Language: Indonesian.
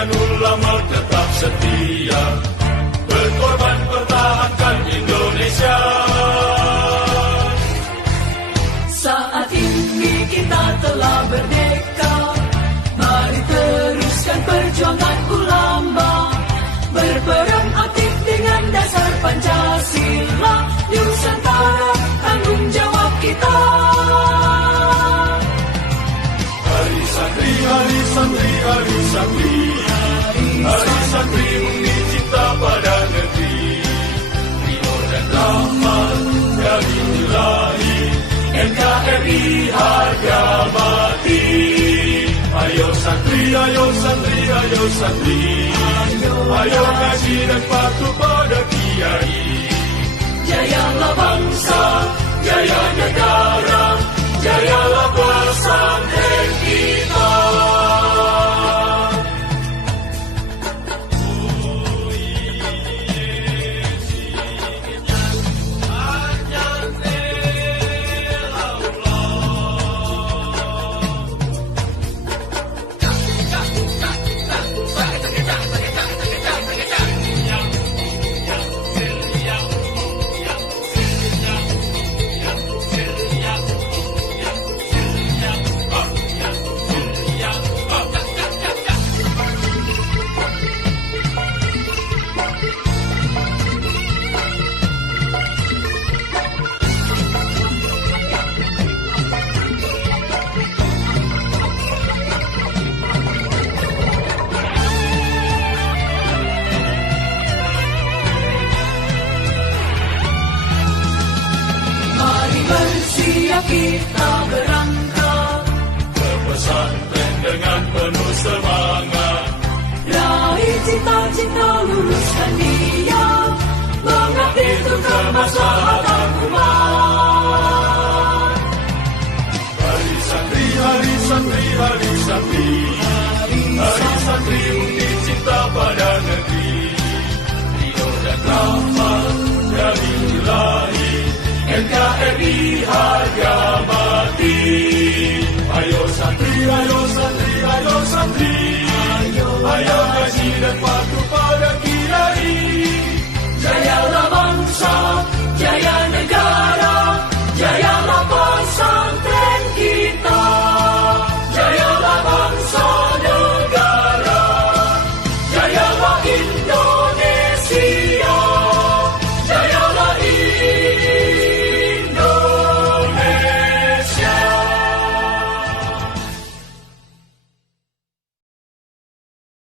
dengan ulama tetap setia, berkorban pertahankan Indonesia. Saat ini kita telah merdeka, mari teruskan perjuangan ulama, berperan aktif dengan dasar Pancasila, Nusantara tanggung jawab kita. Hari santri, hari santri, hari santri, hari santri mengabdi cipta pada negeri, ridho dan rahmat dari Ilahi, NKRI harga mati. Ayo santri, ayo santri, ayo santri, ayo ngaji dan patuh pada kiai. Jayalah bangsa, jaya negara, jayalah pesantren kita. Kita berangkat ke pesantren dengan penuh semangat, raih cita-cita, luruskan niat, mengabdi untuk kemaslahatan umat. Hari santri, hari santri, hari santri, hari santri mengabdi cipta pada negeri, ridho dan rahmat dari Ilahi, NKRI harga